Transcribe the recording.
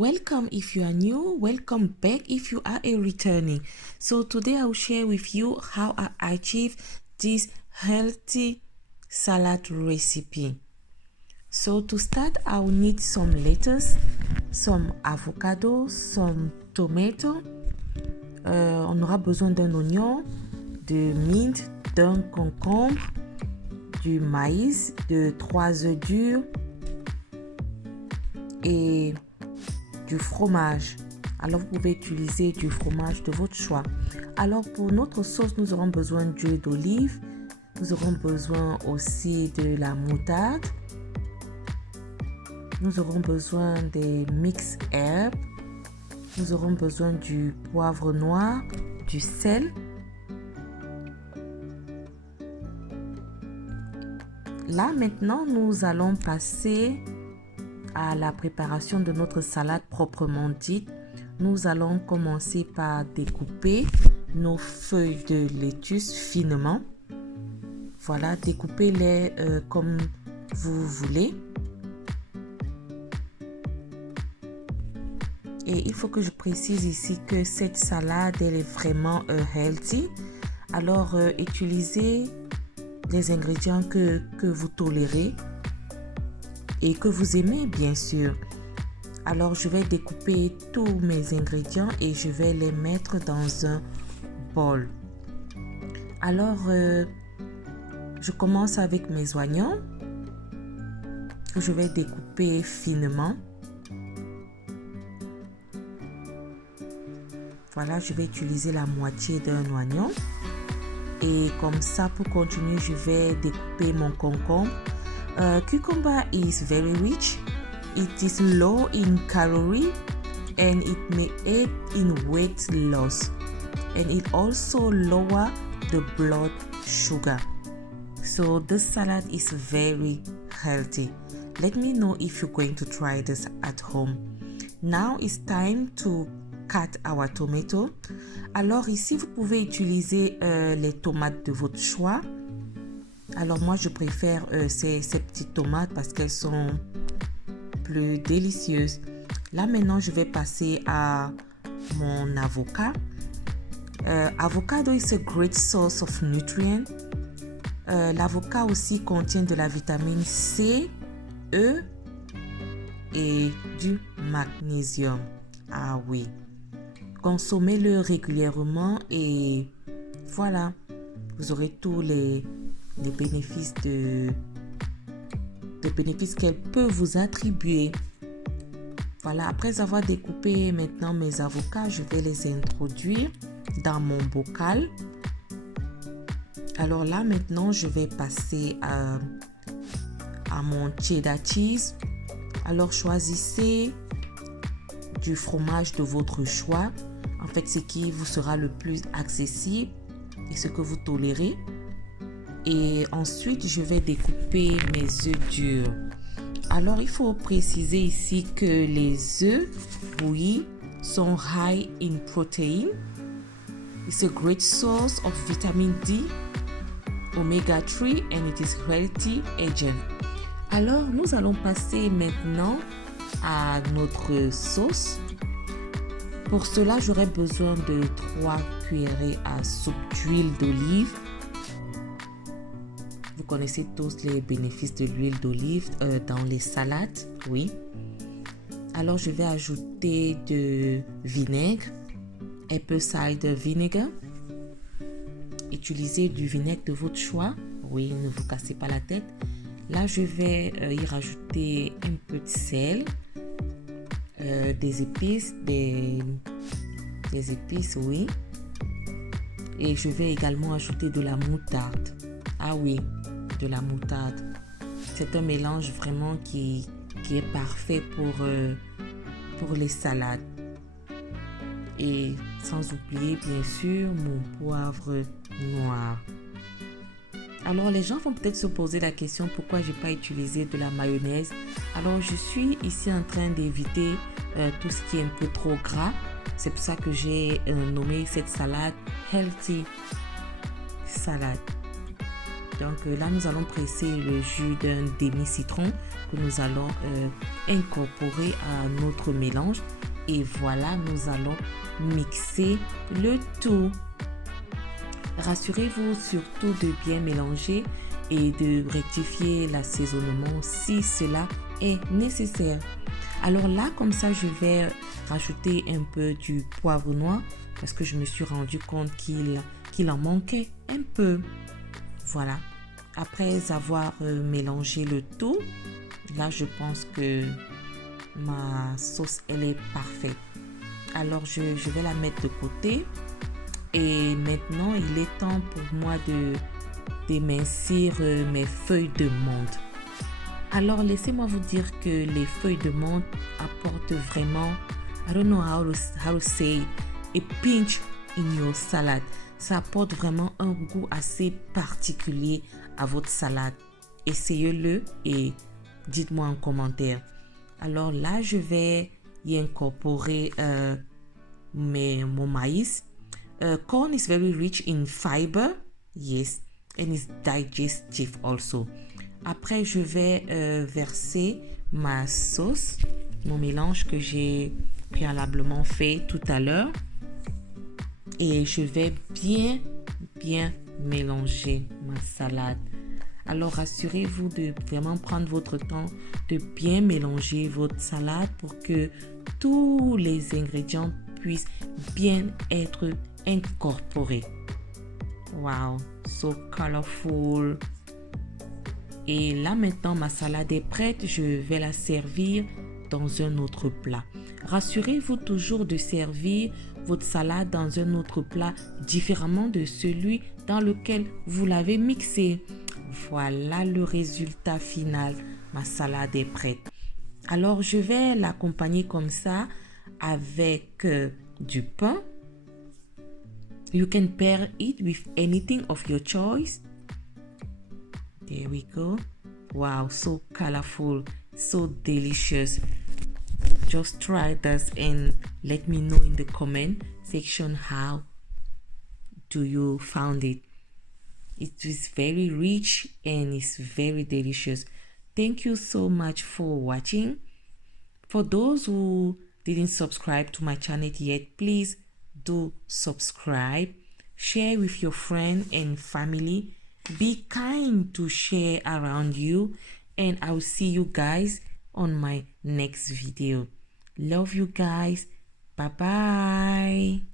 Welcome if you are new, welcome back if you are a returning. So today I will share with you how I achieve this healthy salad recipe. So to start, I will need some lettuce, some avocado, some tomato. On aura besoin d'un oignon, de mint, d'un concombre, du maïs, de 3 œufs durs et du fromage. Alors vous pouvez utiliser du fromage de votre choix. Alors pour notre sauce, nous aurons besoin d'huile d'olive. Nous aurons besoin aussi de la moutarde. Nous aurons besoin des mix herbes. Nous aurons besoin du poivre noir, du sel. Là maintenant, nous allons passer à la préparation de notre salade proprement dite. Nous allons commencer par découper nos feuilles de lettuce finement. Voilà, découpez-les comme vous voulez. Et il faut que je précise ici que cette salade, elle est vraiment healthy. Alors, utilisez les ingrédients que vous tolérez et que vous aimez, bien sûr. Alors, je vais découper tous mes ingrédients et je vais les mettre dans un bol. Alors, je commence avec mes oignons que je vais découper finement. Voilà, je vais utiliser la moitié d'un oignon. Et comme ça, pour continuer, je vais découper mon concombre. Cucumber is very rich. It is low in calorie and it may aid in weight loss. And it also lower the blood sugar. So this salad is very healthy. Let me know if you're going to try this at home. Now it's time to cut our tomato. Alors ici, vous pouvez utiliser les tomates de votre choix. Alors moi, je préfère ces petites tomates parce qu'elles sont plus délicieuses. Là maintenant, je vais passer à mon avocat. Avocado is a great source of nutrients. L'avocat aussi contient de la vitamine C, E et du magnésium. Ah oui. Consommez-le régulièrement et voilà, vous aurez tous les bénéfices bénéfices qu'elle peut vous attribuer. Voilà, après avoir découpé maintenant mes avocats, je vais les introduire dans mon bocal. Alors là maintenant, je vais passer à mon cheddar cheese. Alors choisissez du fromage de votre choix. En fait, ce qui vous sera le plus accessible et ce que vous tolérez. Et ensuite, je vais découper mes œufs durs. Alors, il faut préciser ici que les œufs bouillis sont high in protein. It's a great source of vitamin D, omega 3 and it is healthy agent. Alors, nous allons passer maintenant à notre sauce. Pour cela, j'aurai besoin de 3 cuillerées à soupe d'huile d'olive. Vous connaissez tous les bénéfices de l'huile d'olive dans les salades, oui. Alors, je vais ajouter de vinaigre, apple cider vinegar. Utilisez du vinaigre de votre choix. Oui, ne vous cassez pas la tête. Là, je vais y rajouter un peu de sel, des épices, des épices, oui. Et je vais également ajouter de la moutarde. Ah oui, de la moutarde. C'est un mélange vraiment qui est parfait pour les salades. Et sans oublier, bien sûr, mon poivre noir. Alors, les gens vont peut-être se poser la question pourquoi je n'ai pas utilisé de la mayonnaise. Alors, je suis ici en train d'éviter tout ce qui est un peu trop gras. C'est pour ça que j'ai nommé cette salade Healthy Salad. Donc là, nous allons presser le jus d'un demi-citron que nous allons incorporer à notre mélange. Et voilà, nous allons mixer le tout. Rassurez-vous surtout de bien mélanger et de rectifier l'assaisonnement si cela est nécessaire. Alors là, comme ça, je vais rajouter un peu du poivre noir parce que je me suis rendu compte qu'il en manquait un peu. Voilà. Après avoir mélangé le tout, là, je pense que ma sauce, elle est parfaite. Alors, je vais la mettre de côté. Et maintenant, il est temps pour moi d'émincir mes feuilles de menthe. Alors, laissez-moi vous dire que les feuilles de menthe apportent vraiment, I don't know how to say, a pinch in your salad. Ça apporte vraiment un goût assez particulier à votre salade. Essayez-le et dites-moi en commentaire. Alors là, je vais y incorporer mon maïs. Corn is very rich in fiber, yes, and is digestive also. Après, je vais verser ma sauce, mon mélange que j'ai préalablement fait tout à l'heure. Et je vais bien mélanger ma salade. Alors, rassurez-vous de vraiment prendre votre temps de bien mélanger votre salade pour que tous les ingrédients puissent bien être incorporés. Wow, so colorful. Et là maintenant, ma salade est prête. Je vais la servir dans un autre plat. Rassurez-vous toujours de servir votre salade dans un autre plat différemment de celui dans lequel vous l'avez mixé. Voilà le résultat final. Ma salade est prête. Alors, je vais l'accompagner comme ça avec du pain. You can pair it with anything of your choice. There we go. Wow, so colorful, so delicious. Just try this and let me know in the comment section how do you found it. It is very rich and it's very delicious. Thank you so much for watching. For those who didn't subscribe to my channel yet, please do subscribe. Share with your friend and family. Be kind to share around you. And I'll see you guys on my next video. Love you guys. Bye-bye.